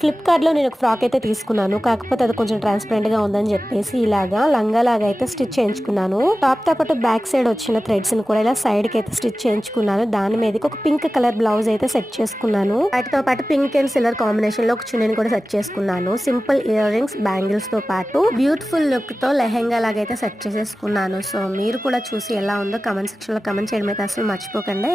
ఫ్లిప్కార్ట్లో నేను ఒక ఫ్రాక్ అయితే తీసుకున్నాను. కాకపోతే అది కొంచెం ట్రాన్స్పరెంట్గా ఉందని చెప్పేసి ఇలాగా లంగా లాగా అయితే స్టిచ్ చేయించుకున్నాను. టాప్ తో పాటు బ్యాక్ సైడ్ వచ్చిన థ్రెడ్స్ ని కూడా ఇలా సైడ్ కి అయితే స్టిచ్ చేయించుకున్నాను. దాని మీదకి ఒక పింక్ కలర్ బ్లౌజ్ అయితే సెట్ చేసుకున్నాను. వాటితో పాటు పింక్ అండ్ సిల్వర్ కాంబినేషన్ లో ఒక చున్నీని కూడా సెట్ చేసుకున్నాను. సింపుల్ ఇయర్ రింగ్స్, బ్యాంగిల్స్ తో పాటు బ్యూటిఫుల్ లుక్ తో లెహెంగా లాగా అయితే సెట్ చేసేసుకున్నాను. సో మీరు కూడా చూసి ఎలా ఉందో కమెంట్ సెక్షన్ లో కమెంట్ చేయడం అయితే అసలు మర్చిపోకండి.